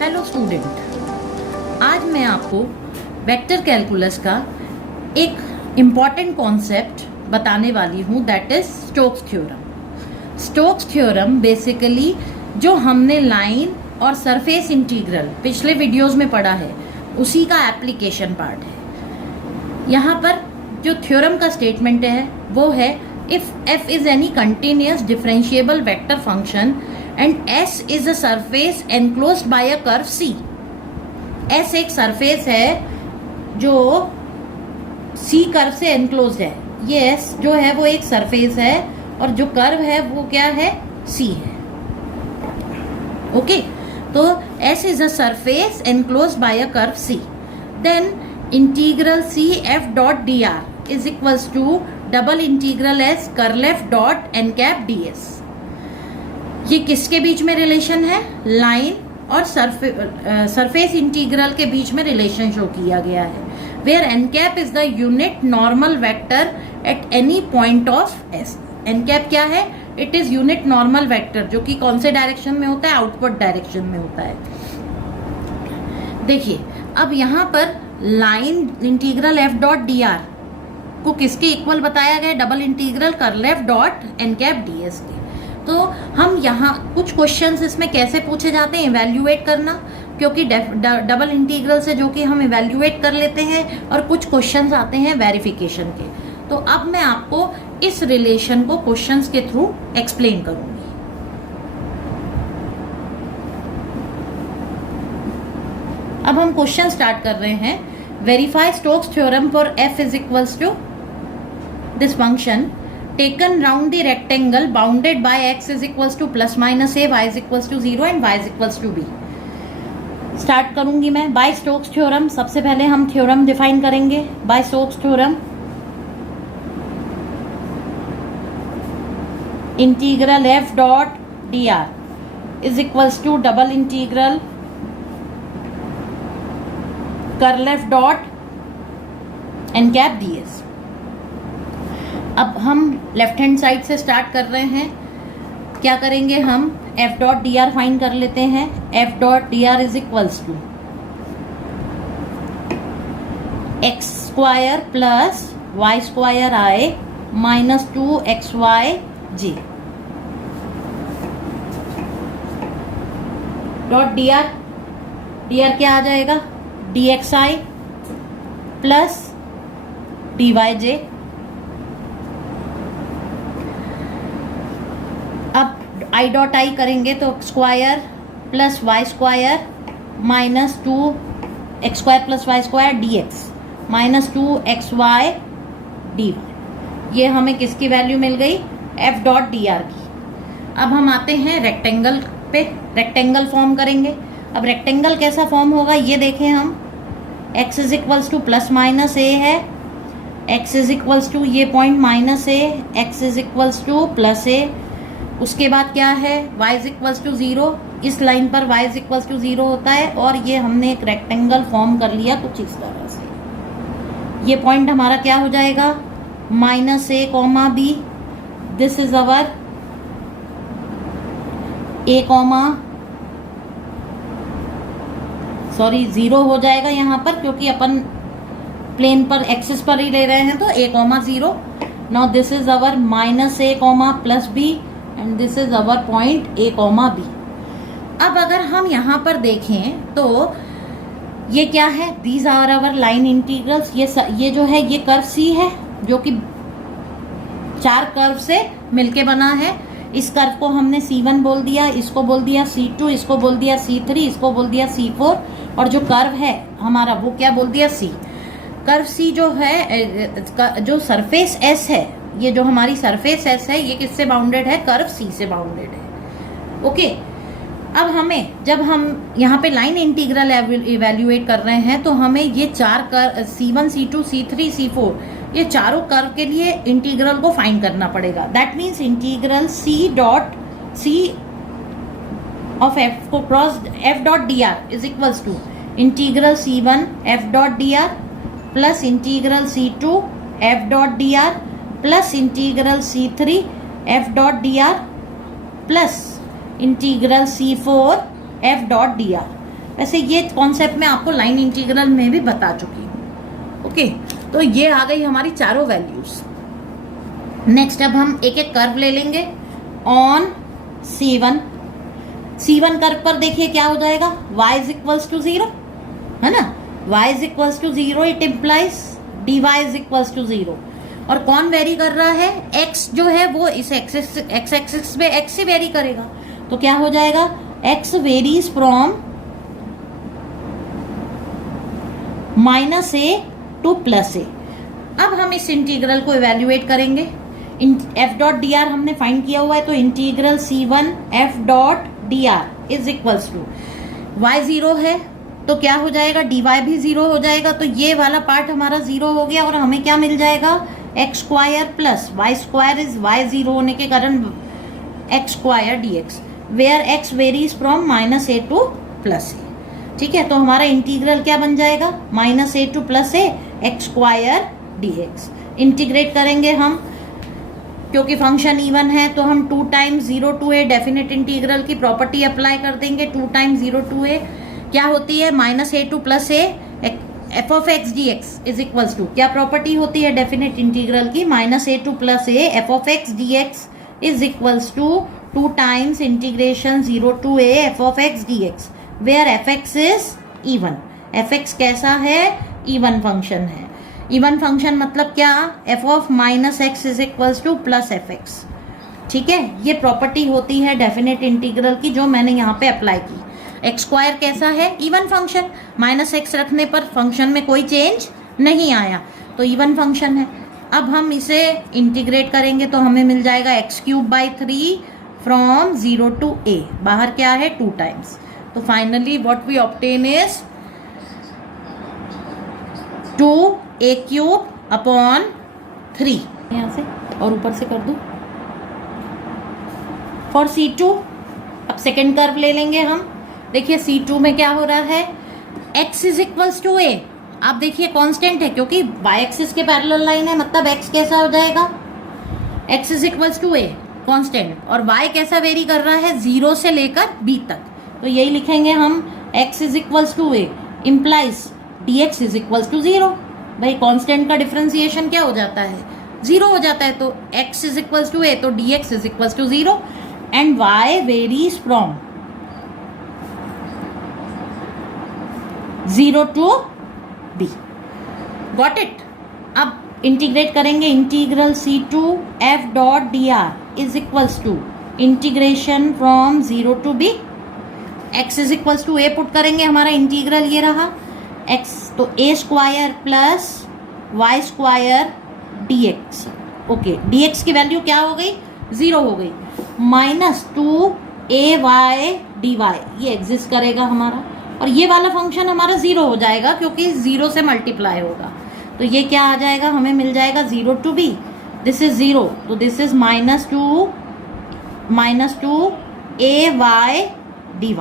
Hello student, आज मैं आपको वेक्टर कैलकुलस का एक इम्पॉर्टेंट कॉन्सेप्ट बताने वाली हूँ, that is Stokes theorem. Stokes theorem basically जो हमने लाइन और सरफेस इंटीग्रल पिछले वीडियोस में पढ़ा है उसी का एप्लीकेशन पार्ट है। यहाँ पर जो थ्योरम का स्टेटमेंट है वो है, if f is any continuous differentiable vector function and S is a surface enclosed by a curve C। S एक सरफेस है जो C कर्व से एनक्लोज्ड है। ये S जो है वो एक सरफेस है और जो कर्व है वो क्या है, C है। ओके, तो S is a surface enclosed by a curve C, then integral C f dot dr is equals to double integral S curl f dot n cap ds। ये किसके बीच में रिलेशन है? लाइन और surface integral के बीच में relation show किया गया है, where n cap is the unit normal vector at any point of s. N cap क्या है? It is unit normal vector, जो कि कौन से डायरेक्शन में होता है? आउटवर्ड डायरेक्शन में होता है। देखिए, अब यहाँ पर line integral F dot D r को किसके इक्वल बताया गया? Double integral curl F dot N cap D s के। तो हम यहाँ कुछ क्वेश्चंस इसमें कैसे पूछे जाते हैं, इवैल्यूएट करना, क्योंकि डबल इंटीग्रल से जो कि हम इवैल्यूएट कर लेते हैं, और कुछ क्वेश्चंस आते हैं वेरिफिकेशन के। तो अब मैं आपको इस रिलेशन को क्वेश्चंस के थ्रू एक्सप्लेन करूंगी। अब हम क्वेश्चन स्टार्ट कर रहे हैं। Verify Stokes theorem for f is equals to this function taken round the rectangle bounded by x is equals to plus minus a, y is equals to 0 and y is equals to b। Start करूंगी मैं by Stokes theorem. सबसे पहले हम theorem define करेंगे। By Stokes theorem, integral f dot D r is equals to double integral curl f dot N cap D S. अब हम left hand side से start कर रहे हैं। क्या करेंगे? हम f dot D r find कर लेते हैं। f dot D r is equals to x square plus Y square I minus 2xy j dot D r क्या आ जाएगा? dxi plus dyj। अब आई डॉट आई करेंगे तो square plus Y square minus 2x square plus Y square dx minus 2xy dy। ये हमें किसकी value मिल गई? f डॉट डी आर की। अब हम आते हैं रेक्टेंगल पे, रेक्टेंगल फॉर्म करेंगे। अब रेक्टेंगल कैसा फॉर्म होगा ये देखें हम। x is equals to plus minus a है, x इज इक्वल्स टू ये point minus a, x is equals to plus a. उसके बाद क्या है? y is equals to 0। इस लाइन पर y इज इक्वल्स टू 0 होता है, और ये हमने एक रेक्टेंगल फॉर्म कर लिया कुछ इस तरह से। ये पॉइंट हमारा क्या हो जाएगा? Minus a comma b. This is our a comma, sorry 0 हो जाएगा यहाँ पर, क्योंकि अपन प्लेन पर एक्सिस पर ही ले रहे हैं, तो a comma 0। Now this is our minus a comma plus b and this is our point a comma b. अब अगर हम यहाँ पर देखें तो ये क्या है? These are our line integrals. ये जो है ये कर्व C है, जो कि 4 कर्व से मिलके बना है। इस कर्व को हमने C1 बोल दिया, इसको बोल दिया C2, इसको बोल दिया C3, इसको बोल दिया C4, और जो कर्व है हमारा वो क्या बोल दिया? C। कर्व C जो है, जो सरफेस S है, ये जो हमारी सरफेस S है, ये किससे बाउंडेड है? कर्व C से बाउंडेड है। ओके, अब हमें जब हम यहाँ पे लाइन इंटीग्रल इवेल्युएट कर रहे हैं तो हमें ये 4 curve C1, C2, C3, C4, ये चारों कर्व के लिए इंटीग्रल को फाइंड करना पड़ेगा। That means integral C dot C of f को cross f dot D r is equals to integral C1 f dot D r plus integral C2 f dot D r plus integral C3 f dot D r plus integral C4 f dot D r. वैसे ये concept मैं आपको line integral में भी बता चुकी हूँ। Okay, तो ये आ गई हमारी चारों वैल्यूज। नेक्स्ट अब हम एक एक कर्व ले लेंगे ऑन C1 कर्व पर देखिए क्या हो जाएगा, y इज इक्वल्स टू 0, है ना, y is equals to 0, it implies dy is equals to 0। और कौन वेरी कर रहा है, x जो है वो इस x एक्सिस पे x से वेरी करेगा, तो क्या हो जाएगा, x varies from -a to +a। अब हम इस इंटीग्रल को इवेल्युएट करेंगे। f डॉट डी आर हमने फाइंड किया हुआ है, तो integral C1 f dot D r is equals to y 0 है तो क्या हो जाएगा, dy भी 0 हो जाएगा, तो ये वाला पार्ट हमारा 0 हो गया और हमें क्या मिल जाएगा, x square plus y square is y 0 होने के कारण x square dx, where x varies from -a to +a। ठीक है, तो हमारा इंटीग्रल क्या बन जाएगा, -a to +a x square dx। Integrate करेंगे हम, क्योंकि फंक्शन इवन है तो हम 2 times 0 to a definite integral की प्रॉपर्टी अप्लाई कर देंगे। 2 टाइम्स 0 टू a क्या होती है, -a to +a f of x dx is equals to, क्या प्रॉपर्टी होती है डेफिनेट इंटीग्रल की, -a to +a f of x dx is equals to 2 times integration 0 to a f of x dx, where fx is even. fx कैसा है, even function है। Even function मतलब क्या, f of -x is equals to +fx। ठीक है, ये property होती है डेफिनेट इंटीग्रल की जो मैंने यहाँ पे अप्लाई की। x स्क्वायर कैसा है, इवन फंक्शन, -x रखने पर फंक्शन में कोई चेंज नहीं आया, तो इवन फंक्शन है। अब हम इसे इंटीग्रेट करेंगे तो हमें मिल जाएगा x³ फ्रॉम 0 टू a, बाहर क्या है 2 टाइम्स, तो finally what we obtain is 2a³ upon 3, यहाँ से और ऊपर से कर दूं फॉर C2। अब सेकेंड कर्व ले लेंगे हम, देखिए C2 में क्या हो रहा है, x is equals to a। आप देखिए कांस्टेंट है क्योंकि y एक्सिस के पैरेलल लाइन है, मतलब x कैसा हो जाएगा, x is equals to a constant, और y कैसा वेरी कर रहा है 0 से लेकर b तक, तो यही लिखेंगे हम x is equals to a implies dx is equals to 0। भाई कांस्टेंट का डिफरेंशिएशन क्या हो जाता है, 0 हो जाता है, तो x is equals to a तो dx is equals to 0 and y varies from 0 to b। Got it. अब इंटीग्रेट करेंगे, integral C2 f dot D r is equals to integration from 0 to b, x is equals to a put करेंगे, हमारा integral ये रहा x, तो a square plus y square dx। Okay, dx की value क्या हो गई, 0 हो गई, -2ay dy ये एग्जिस्ट करेगा हमारा, और ये वाला फंक्शन हमारा 0 हो जाएगा क्योंकि 0 से मल्टीप्लाई होगा, तो ये क्या आ जाएगा, हमें मिल जाएगा 0 टू b, दिस इज 0, तो दिस इज -2 ay dy,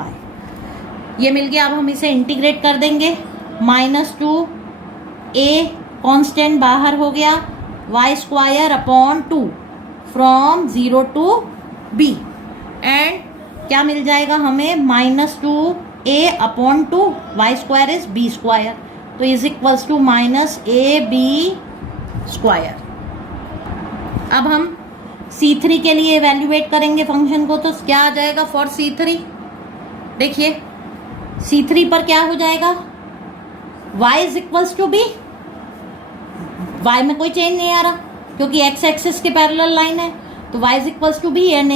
ये मिल गया। अब हम इसे इंटीग्रेट कर देंगे, -2a कांस्टेंट बाहर हो गया, y square upon 2 from 0 to b, and क्या मिल जाएगा हमें, -2a upon 2, y square is b square, तो is equals to -ab square. अब हम C3 के लिए इवेल्युएट करेंगे फंक्शन को, तो क्या आ जाएगा फॉर C3, देखिए C3 पर क्या हो जाएगा, y is equals to b, y में कोई चेंज नहीं आ रहा क्योंकि x एक्सिस के पैरेलल लाइन है, तो y is equals to b and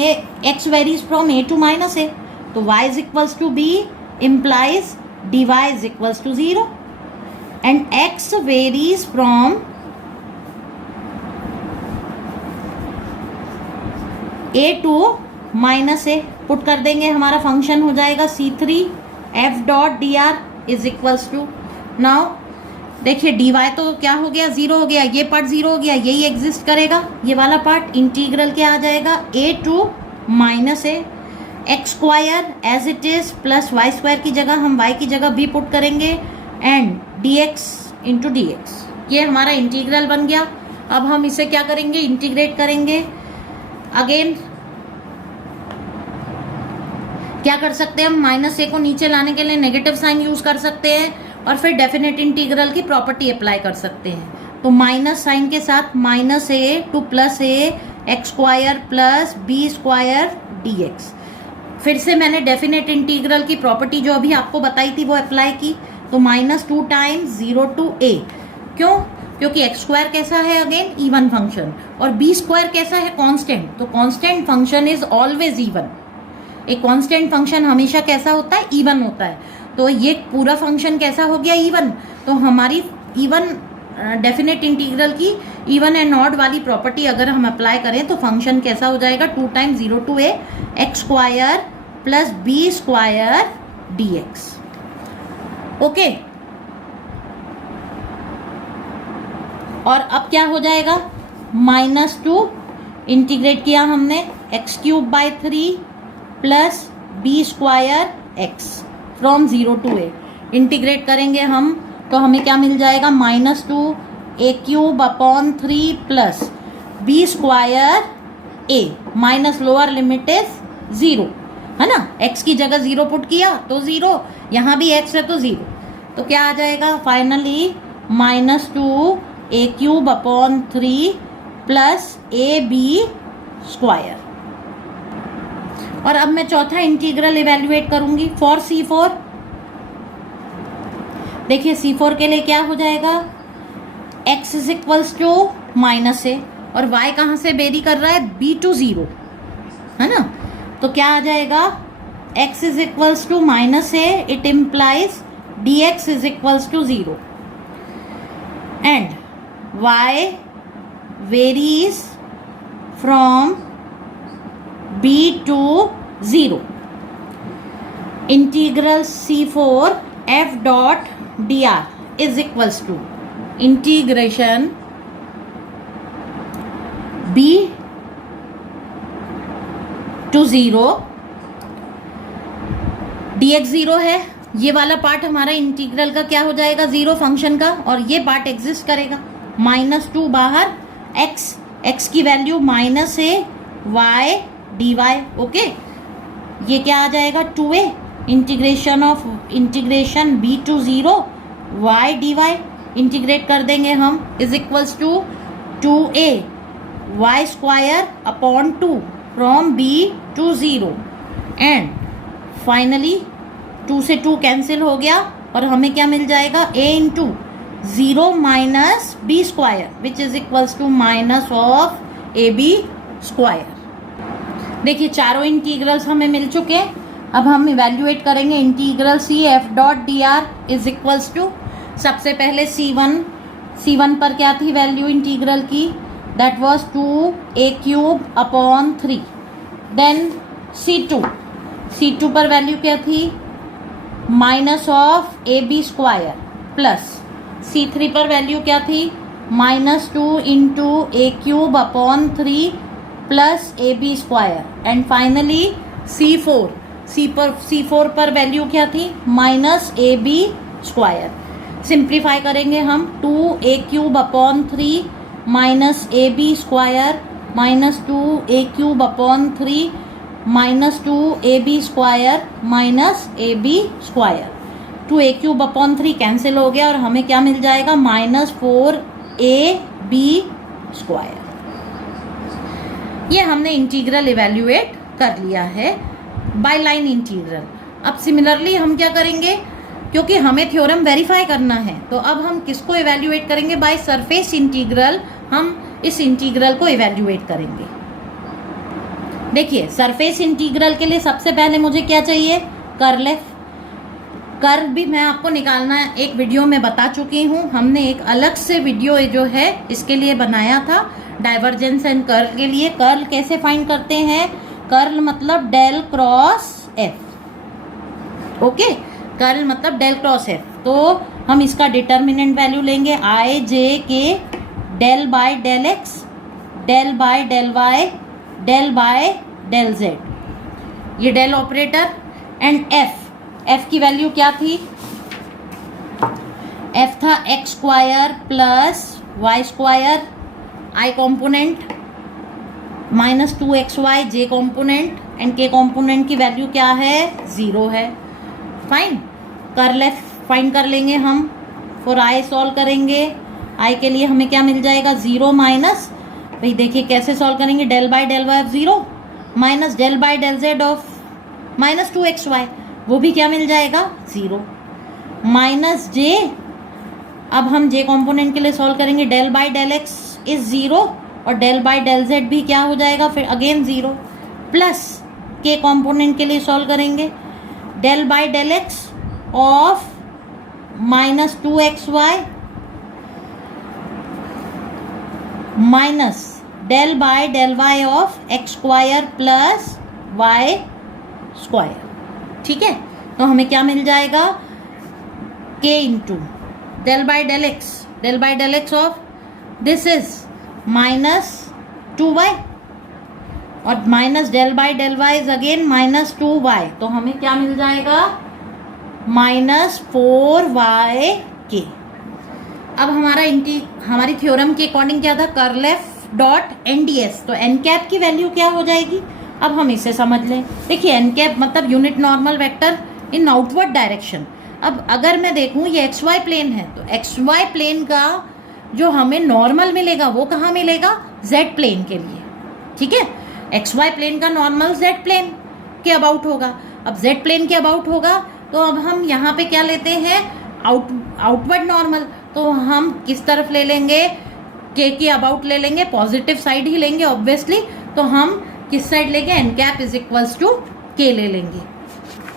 x varies from a to -a, तो y is equals to b implies dy is equals to 0 and x varies from a to -a, put कर देंगे, हमारा function हो जाएगा C3 f dot D r is equals to, now देखिए dy तो क्या हो गया, 0 हो गया, ये पार्ट 0 हो गया, यही एग्जिस्ट करेगा, ये वाला पार्ट, इंटीग्रल क्या आ जाएगा, a to -a, x square as it is plus y square की जगह हम y की जगह b पुट करेंगे एंड dx इंटू dx, ये हमारा इंटीग्रल बन गया। अब हम इसे क्या करेंगे, इंटीग्रेट करेंगे अगेन, क्या कर सकते हैं हम, माइनस ए को नीचे लाने के लिए नेगेटिव साइन यूज कर सकते हैं और फिर डेफिनेट इंटीग्रल की प्रॉपर्टी अप्लाई कर सकते हैं। तो माइनस साइन के साथ minus A to plus a x square plus b square D x. फिर से मैंने डेफिनेट इंटीग्रल की प्रॉपर्टी जो अभी आपको बताई थी वो अप्लाई की। तो माइनस 2 टाइम्स 0 टू ए। क्यों? क्योंकि एक्स स्क्वायर कैसा है, अगेन इवन फंक्शन, और बी स्क्वायर कैसा है, कांस्टेंट। तो constant function is always even. एक कांस्टेंट फंक्शन हमेशा कैसा होता है, इवन होता है। तो ये पूरा फंक्शन कैसा हो गया, इवन। तो हमारी इवन डेफिनेट इंटीग्रल की इवन एंड ऑड वाली प्रॉपर्टी अगर हम अप्लाई करें तो फंक्शन कैसा हो जाएगा, 2 times 0 to a x square plus b square D x. Okay, और अब क्या हो जाएगा, -2 इंटीग्रेट किया हमने x³ 3 plus b square x from 0 to a. Integrate करेंगे हम तो हमें क्या मिल जाएगा, -2 a³ plus b square a minus lower limit is 0, है ना। x की जगह 0 पुट किया तो 0, यहाँ भी x है तो 0। तो क्या आ जाएगा finally, -2 a³ plus a B square. और अब मैं चौथा इंटीग्रल इवेल्युएट करूंगी फॉर C4। देखिए C4 के लिए क्या हो जाएगा, x is equals to -a और y कहाँ से वेरी कर रहा है, b टू 0, है ना। तो क्या आ जाएगा, x is equals to -a, it implies dx is equals to 0 and y varies from b to 0। Integral C4 f dot dr is equals to integration b to 0 dx 0 है। ये वाला part हमारा इंटीग्रल का क्या हो जाएगा, 0 function का, और ये पार्ट एग्जिस्ट करेगा। -2 बाहर, x की value -a y dy। Okay, ये क्या आ जाएगा, 2a integration b to 0 y dy। Integrate कर देंगे हम is equals to 2a y square upon 2 from b to 0 and finally 2 से 2 कैंसिल हो गया और हमें क्या मिल जाएगा, a into 0 minus b square which is equals to minus of a B square. देखिए चारों इंटीग्रल्स हमें मिल चुके हैं। अब हम इवेल्युएट करेंगे integral c f dot D r is equals to, सबसे पहले C1 पर क्या थी वैल्यू इंटीग्रल की, that was 2a³ upon 3। Then C2 पर वैल्यू क्या थी, minus of a B square plus C3 पर वैल्यू क्या थी, -2 into a³ upon 3 plus a B square and finally C4 पर वैल्यू क्या थी, -ab स्क्वायर। सिंप्लीफाई करेंगे हम, 2a³ upon 3 minus a B square minus 2a³ upon 3 minus 2ab square minus a B square. 2a³ upon 3 cancel हो गया और हमें क्या मिल जाएगा, -4ab स्क्वायर। ये हमने इंटीग्रल इवेल्युएट कर लिया है बाय लाइन इंटीग्रल। अब सिमिलरली हम क्या करेंगे, क्योंकि हमें थ्योरम वेरीफाई करना है तो अब हम किसको इवेल्युएट करेंगे, बाय सरफेस इंटीग्रल। हम इस इंटीग्रल को इवेल्युएट करेंगे। देखिए सरफेस इंटीग्रल के लिए सबसे पहले मुझे क्या चाहिए, कर्ल एफ। कर्ल भी मैं आपको निकालना एक वीडियो में बता चुकी हूँ। हमने एक अलग से वीडियो जो है इसके लिए बनाया था, डाइवर्जेंस एंड कर्ल के लिए। कर्ल कैसे फाइंड करते हैं, कर्ल मतलब del cross f. Okay, curl मतलब डेल क्रॉस एफ। तो हम इसका डिटर्मिनेंट वैल्यू लेंगे i j k del by del x del by del y del by del z, ये डेल ऑपरेटर। एंड एफ की वैल्यू क्या थी, एफ था x square plus Y square, i component, -2xy j component and k component की value क्या है, 0 है। Fine, curl F find कर लेंगे हम। फॉर आई सॉल्व करेंगे, आई के लिए हमें क्या मिल जाएगा, 0 माइनस, भाई देखिए कैसे सॉल्व करेंगे, del by del y of 0 minus del by del z of minus 2xy, वो भी क्या मिल जाएगा, 0 माइनस जे। अब हम जे कॉम्पोनेंट के लिए सॉल्व करेंगे, del by del x is 0 और डेल बाय डेल जेड भी क्या हो जाएगा, फिर अगेन 0 प्लस के कॉम्पोनेंट के लिए सॉल्व करेंगे, del by del x of minus 2xy minus del by del y of x square plus Y square. ठीक है, तो हमें क्या मिल जाएगा, k into del by del x of this is minus 2y और minus del by del y is again minus 2y, तो हमें क्या मिल जाएगा, माइनस 4y के। अब हमारी थ्योरम के अकॉर्डिंग क्या था, curl F dot n d s, तो एन कैप की वैल्यू क्या हो जाएगी, अब हम इसे समझ लें। देखिए एन कैप मतलब unit normal vector in outward direction. अब अगर मैं देखूं ये एक्स वाई प्लेन है, तो एक्स वाई प्लेन का जो हमें नॉर्मल मिलेगा वो कहाँ मिलेगा, जेड प्लेन के लिए। ठीक है, एक्स वाई प्लेन का नॉर्मल जेड प्लेन के अबाउट होगा। अब जेड प्लेन के अबाउट होगा तो अब हम यहाँ पे क्या लेते हैं, आउटवर्ड नॉर्मल, तो हम किस तरफ ले लेंगे, के की अबाउट ले लेंगे, पॉजिटिव साइड ही लेंगे ऑब्वियसली, तो हम किस साइड लेंगे, n cap is equals to k ले लेंगे।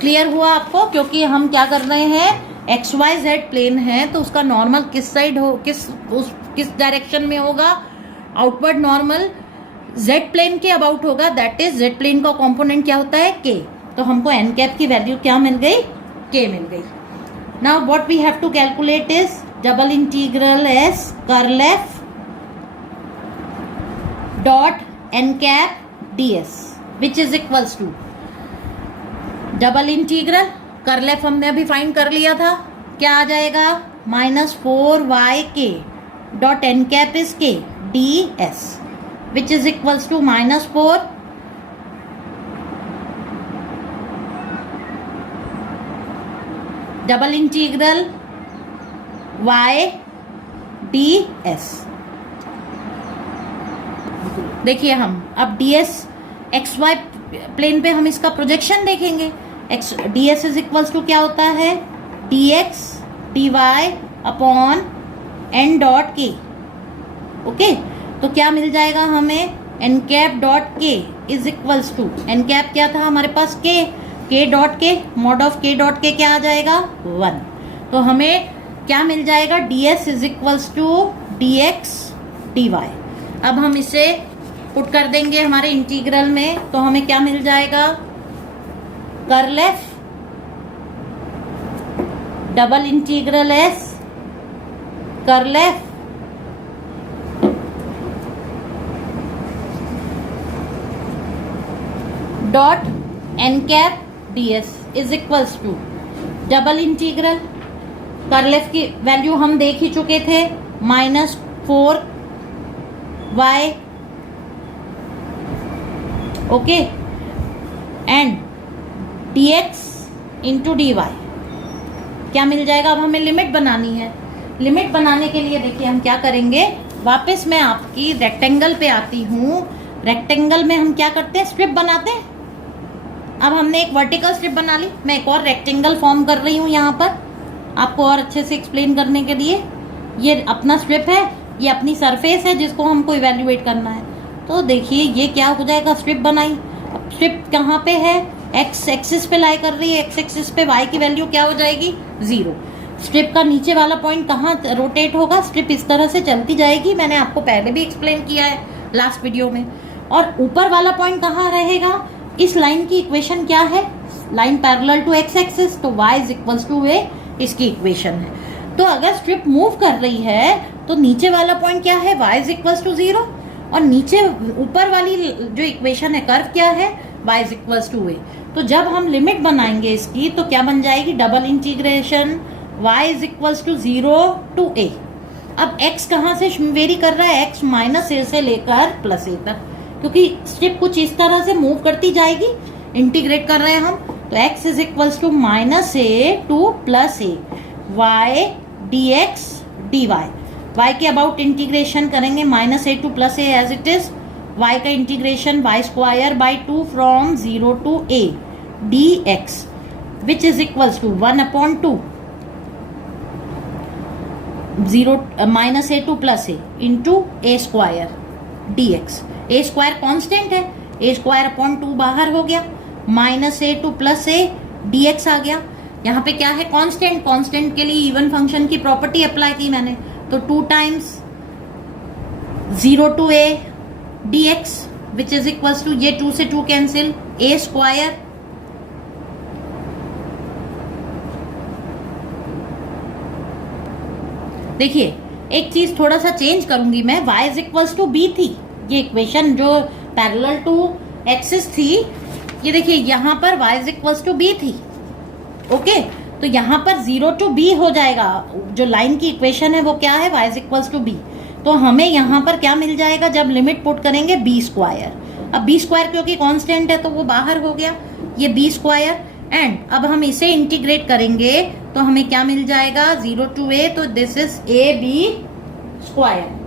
क्लियर हुआ आपको, क्योंकि हम क्या कर रहे हैं, एक्स वाई जेड प्लेन है तो उसका नॉर्मल किस साइड हो, किस डायरेक्शन में होगा, आउटवर्ड नॉर्मल जेड प्लेन के अबाउट होगा, दैट इज जेड प्लेन का कॉम्पोनेंट क्या होता है, के। तो हमको एन कैप की वैल्यू क्या मिल गई, के मिल गई। Now what we have to calculate is double integral S curl F dot N cap D S which is equals to double integral curl F हमने अभी फाइंड कर लिया था, क्या आ जाएगा, minus 4y K dot N cap is K D S which is equals to minus 4 double integral y D S. देखिए हम अब D S X Y plane पे हम इसका प्रोजेक्शन देखेंगे, X D S is equals to क्या होता है, D X D Y upon N dot K. Okay, तो क्या मिल जाएगा हमें, N cap dot K is equals to, N cap क्या था हमारे पास, के डॉट के, मॉड ऑफ के डॉट के क्या आ जाएगा, 1। तो हमें क्या मिल जाएगा, D S is equals to D X D Y. अब हम इसे पुट कर देंगे हमारे इंटीग्रल में, तो हमें क्या मिल जाएगा, curl F double integral S curl F dot N cap D S is equals to double integral, curl F की वैल्यू हम देख ही चुके थे, minus 4y, okay, and dx into D Y क्या मिल जाएगा। अब हमें लिमिट बनानी है, लिमिट बनाने के लिए देखिए हम क्या करेंगे, वापस मैं आपकी रेक्टेंगल पे आती हूँ। रेक्टेंगल में हम क्या करते हैं, स्ट्रिप बनाते हैं। अब हमने एक वर्टिकल स्ट्रिप बना ली, मैं एक और रेक्टेंगल फॉर्म कर रही हूँ यहाँ पर आपको और अच्छे से एक्सप्लेन करने के लिए। ये अपना स्ट्रिप है, ये अपनी सरफेस है जिसको हमको इवेल्युएट करना है। तो देखिए ये क्या हो जाएगा, स्ट्रिप बनाई। अब स्ट्रिप कहाँ पे है, एक्स एक्सिस पे लाई कर रही है, एक्स एक्सिस पे वाई की वैल्यू क्या हो जाएगी, 0। स्ट्रिप का नीचे वाला पॉइंट कहाँ रोटेट होगा, स्ट्रिप इस तरह से चलती जाएगी, मैंने आपको पहले भी एक्सप्लेन किया है लास्ट वीडियो में। और ऊपर वाला पॉइंट कहाँ रहेगा, इस लाइन की इक्वेशन क्या है, line parallel to X axis, तो y is equals to A इसकी इक्वेशन है। तो अगर स्ट्रिप मूव कर रही है तो नीचे वाला पॉइंट क्या है, y इज इक्वल्स टू 0, और नीचे ऊपर वाली जो इक्वेशन है कर्व क्या है, y इज इक्वल्स टू ए। तो जब हम लिमिट बनाएंगे इसकी तो क्या बन जाएगी, double integration y is equals to 0 to a। अब x कहाँ से वेरी कर रहा है, x माइनस a से लेकर प्लस a तक, क्योंकि स्ट्रिप कुछ इस तरह से मूव करती जाएगी इंटीग्रेट कर रहे हैं हम, तो x is equals to minus A to plus A Y D X D Y. Y के अबाउट इंटीग्रेशन करेंगे minus A to plus A as it is, y का integration Y square by 2 from 0 to a D x which is equals to 1/2 minus A to plus A into A square D X. A square constant है, A square upon 2 बाहर हो गया, minus A to plus a d x आ गया। यहाँ पे क्या है कांस्टेंट, कांस्टेंट के लिए इवन फंक्शन की प्रॉपर्टी अप्लाई की मैंने, तो 2 times 0 to a d x which is equals to, ये 2 से 2 कैंसिल, ए स्क्वायर देखिए एक चीज थोड़ा सा चेंज करूंगी मैं, y is equals to B थी ये इक्वेशन जो पैरेलल टू एक्सिस थी, ये देखिए यहाँ पर y is equals to B थी। ओके तो यहाँ पर 0 टू b हो जाएगा, जो लाइन की इक्वेशन है वो क्या है, y is equals to b। तो हमें यहाँ पर क्या मिल जाएगा जब लिमिट पुट करेंगे, बी स्क्वायर। अब बी स्क्वायर क्योंकि कांस्टेंट है तो वो बाहर हो गया, ये बी स्क्वायर, एंड अब हम इसे इंटीग्रेट करेंगे तो हमें क्या मिल जाएगा 0 टू a, तो this is A B square.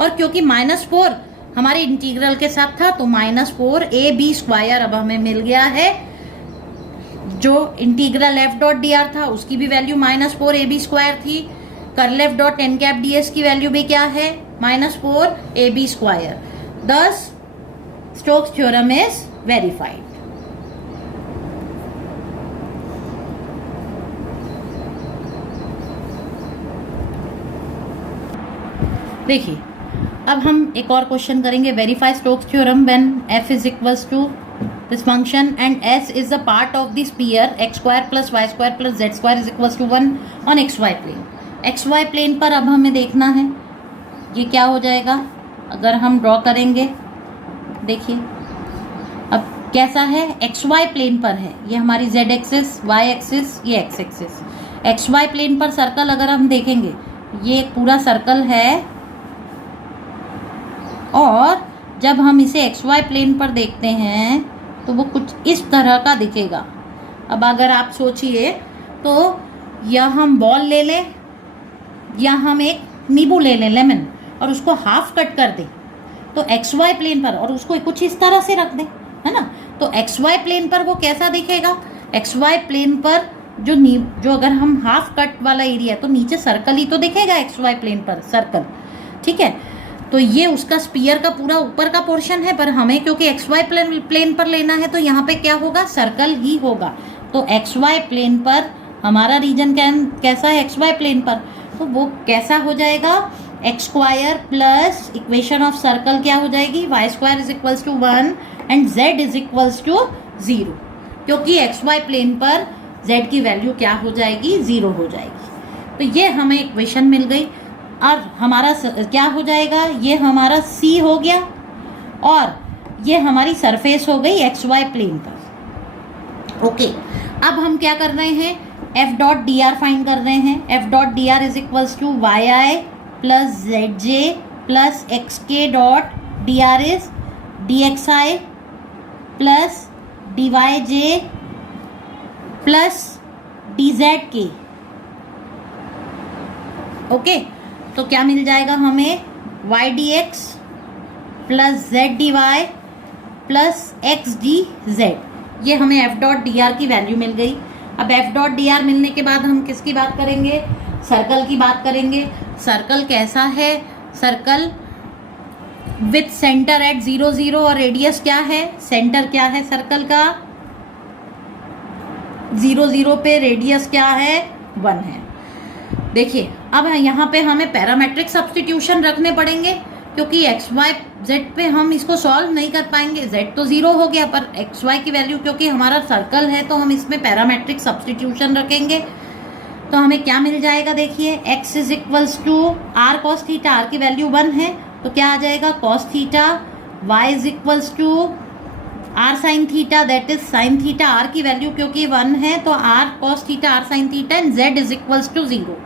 और क्योंकि -4 हमारे इंटीग्रल के साथ था तो -4 ए बी स्क्वायर अब हमें मिल गया है। जो integral F dot D R था उसकी भी वैल्यू -4 ए बी स्क्वायर थी, curl F dot N cap D S की वैल्यू भी क्या है -4 A B square. Thus Stokes theorem is verified. देखिए अब हम एक और क्वेश्चन करेंगे, verify Stokes theorem when f is equals to this function and s is a part of the sphere x square plus Y square plus Z square is equals to 1 on xy plane. xy plane पर अब हमें देखना है ये क्या हो जाएगा अगर हम ड्रॉ करेंगे। देखिए अब कैसा है, xy प्लेन पर है, ये हमारी z एक्सिस, y एक्सिस, ये x एक्सिस। xy प्लेन पर सर्कल अगर हम देखेंगे ये एक पूरा सर्कल है, और जब हम इसे xy प्लेन पर देखते हैं तो वो कुछ इस तरह का दिखेगा। अब अगर आप सोचिए तो या हम बॉल ले लें या हम एक नींबू ले लें लेमन, और उसको हाफ कट कर दें तो xy प्लेन पर, और उसको कुछ इस तरह से रख दें, है ना, तो xy प्लेन पर वो कैसा दिखेगा। xy प्लेन पर जो अगर हम हाफ कट वाला एरिया, तो नीचे सर्कल ही तो दिखेगा xy प्लेन पर, सर्कल, ठीक है। तो ये उसका स्पीयर का पूरा ऊपर का पोर्शन है, पर हमें क्योंकि xy प्लेन पर लेना है तो यहाँ पे क्या होगा, सर्कल ही होगा। तो xy प्लेन पर हमारा रीजन कैसा है, xy प्लेन पर, तो वो कैसा हो जाएगा, X square plus equation of circle क्या हो जाएगी, Y square is equals to 1 and z is equals to 0, क्योंकि xy प्लेन पर z की वैल्यू क्या हो जाएगी, 0 हो जाएगी। तो ये हमें इक्वेशन मिल गई। अब हमारा क्या हो जाएगा, ये हमारा C हो गया और ये हमारी सरफेस हो गई XY प्लेन पर। ओके अब हम क्या कर रहे हैं, F dot D r find कर रहे हैं। F dot D r is equals to y i plus z j plus x k dot D r is d x i plus d y j plus d z k. Okay तो क्या मिल जाएगा हमें, y D x plus z d y plus x d z. ये हमें F dot D r की value मिल गई। अब एफ डॉट डी आर मिलने के बाद हम किसकी बात करेंगे, सर्कल की बात करेंगे। सर्कल कैसा है, सर्कल विथ सेंटर एट 0 0 और रेडियस क्या है, सेंटर क्या है सर्कल का 0 0 पे, रेडियस क्या है 1 है। देखिए अब यहाँ पे हमें पैरामेट्रिक सब्स्टिट्यूशन रखने पड़ेंगे, क्योंकि एक्स वाई जेड पे हम इसको सॉल्व नहीं कर पाएंगे। जेड तो 0 हो गया, पर एक्स वाई की वैल्यू क्योंकि हमारा सर्कल है तो हम इसमें पैरामेट्रिक सब्स्टिट्यूशन रखेंगे। तो हमें क्या मिल जाएगा, देखिए x is equals to R cos theta, R की वैल्यू 1 है तो क्या आ जाएगा cos theta, y is equals to R sine theta, that is sine theta, R की वैल्यू क्योंकि 1 है तो R cos theta R sine theta, and z is equals to 0।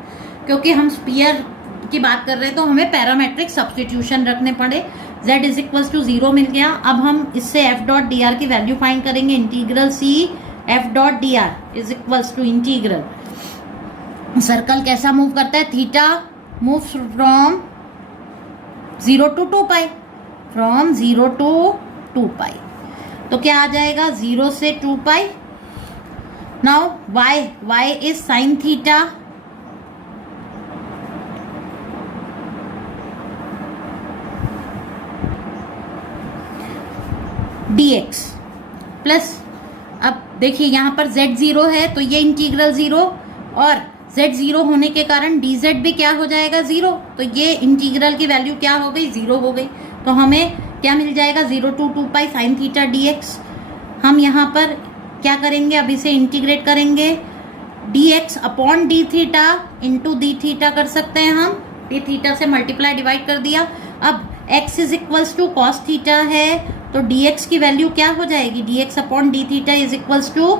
क्योंकि हम स्पीयर की बात कर रहे हैं तो हमें पैरामेट्रिक सब्स्टिट्यूशन रखने पड़े। z इज इक्वल्स टू 0 मिल गया। अब हम इससे f डॉट डी आर की वैल्यू फाइंड करेंगे। Integral c f dot D r is equals to integral, circle कैसा मूव करता है, theta move from 0 to 2 pi, फ्रॉम 0 to 2 पाई, तो क्या आ जाएगा 0 से 2 pi. Now y is sine theta, dx plus, अब देखिए यहाँ पर z 0 है तो ये इंटीग्रल 0, और z 0 होने के कारण dz भी क्या हो जाएगा 0, तो ये इंटीग्रल की वैल्यू क्या हो गई 0 हो गई। तो हमें क्या मिल जाएगा 0 to 2 pi sine theta dx। हम यहाँ पर क्या करेंगे, अब इसे इंटीग्रेट करेंगे, dx upon D theta into D theta कर सकते हैं हम, डी थीटा से मल्टीप्लाई डिवाइड कर दिया। अब x is equals to cos theta है तो dx की वैल्यू क्या हो जाएगी, dx upon D theta is equals to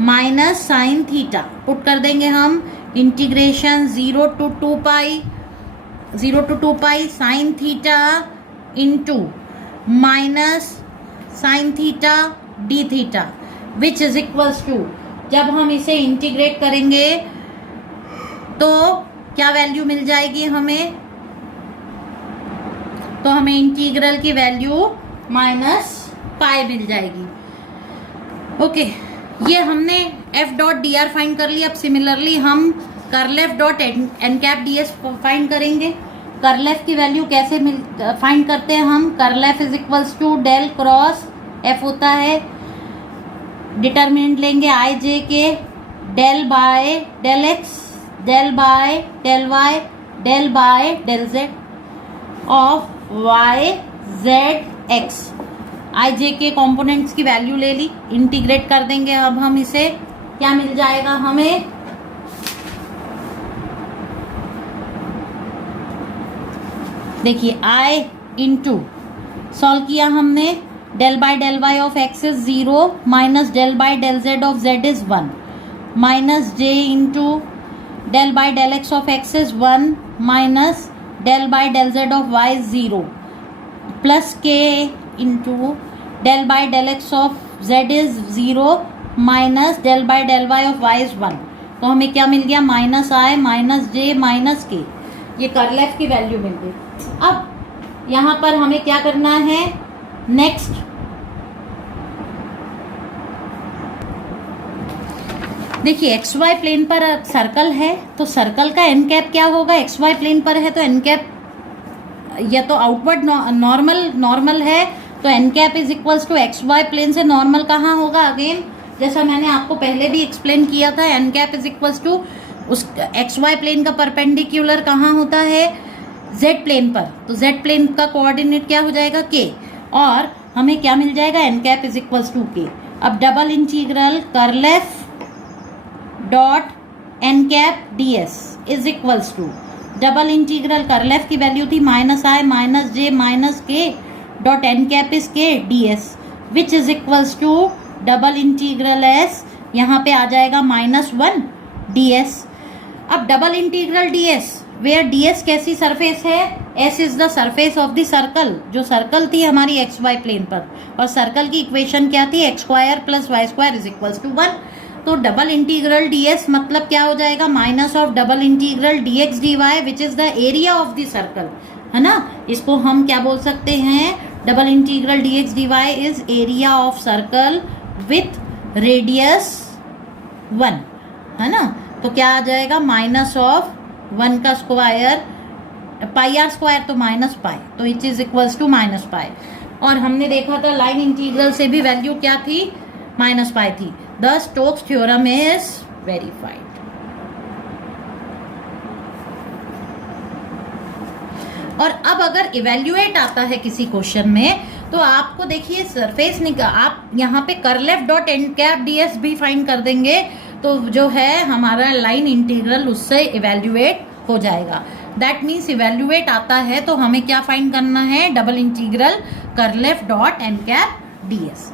minus sine theta, put कर देंगे हम integration 0 to 2 pi sine theta into minus sine theta D theta which is equals to, जब हम इसे इंटीग्रेट करेंगे तो क्या वैल्यू मिल जाएगी हमें, तो हमें इंटीग्रल की वैल्यू माइनस पाई मिल जाएगी। ओके, ये हमने F dot D r find कर लिया। अब सिमिलरली हम curl F dot N cap D s find करेंगे। कर्ल एफ की वैल्यू कैसे फाइंड करते हैं हम, curl F is equals to del cross F होता है, डिटर्मिनेंट लेंगे i j k, del by del x, del by del y, del by del z of y z x. I j k components की value ले ली, integrate कर देंगे। अब हम इसे क्या मिल जाएगा हमें, देखिए आई इंटू सॉल्व किया हमने, del by del y of x is 0 minus del by del z of z is 1 minus j into del by del x of x is 1 minus del by del z of y is 0 plus k into del by del x of z is 0 minus del by del y of y is 1। तो हमें क्या मिल गया, minus आई minus J minus के, ये curl F की value मिल गई। अब यहाँ पर हमें क्या करना है, नेक्स्ट देखिए एक्स वाई प्लेन पर सर्कल है तो सर्कल का एन कैप क्या होगा, एक्स वाई प्लेन पर है तो एन कैप या तो आउटवर्ड नॉर्मल है तो N cap is equals to X Y plane से नॉर्मल कहाँ होगा, अगेन जैसा मैंने आपको पहले भी एक्सप्लेन किया था, N cap is equals to उस एक्स वाई प्लेन का परपेंडिकुलर कहाँ होता है, जेड प्लेन पर, तो जेड प्लेन का कोऑर्डिनेट क्या हो जाएगा के, और हमें क्या मिल जाएगा N cap is equals to K. अब double integral curl F dot N cap D S is equals to, double integral curl F की वैल्यू थी minus I minus J minus K dot N cap is K D S which is equals to double integral S, यहाँ पे आ जाएगा -1 D S. अब double integral D S where D S कैसी surface है, S is the surface of the circle, जो circle थी हमारी एक्स वाई प्लेन पर, और सर्कल की इक्वेशन क्या थी, X square plus Y square is equals to 1। तो डबल इंटीग्रल डी एस मतलब क्या हो जाएगा, minus of double integral D X D Y which is the area of the circle, है ना। इसको हम क्या बोल सकते हैं, double integral D X D Y is area of circle with radius 1, है ना। तो क्या आ जाएगा, माइनस ऑफ 1 का स्क्वायर, पाई आर स्क्वायर तो माइनस पाई, तो it is equals to minus pi. और हमने देखा था लाइन इंटीग्रल से भी वैल्यू क्या थी, माइनस पाई थी। The Stokes theorem is verified. और अब अगर इवेल्युएट आता है किसी क्वेश्चन में तो आपको देखिए सरफेस आप यहाँ पे curl F dot N cap D S भी फाइंड कर देंगे तो जो है हमारा लाइन इंटीग्रल उससे इवेल्युएट हो जाएगा। दैट मीन्स इवेल्युएट आता है तो हमें क्या फाइंड करना है, double integral curl F dot N cap D S.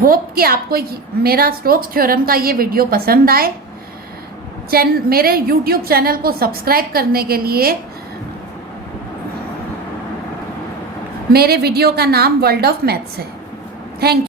Hope कि आपको मेरा स्टोक्स थ्योरम का ये वीडियो पसंद आए। मेरे YouTube चैनल को सब्सक्राइब करने के लिए मेरे वीडियो का नाम वर्ल्ड ऑफ मैथ्स है। Thank you.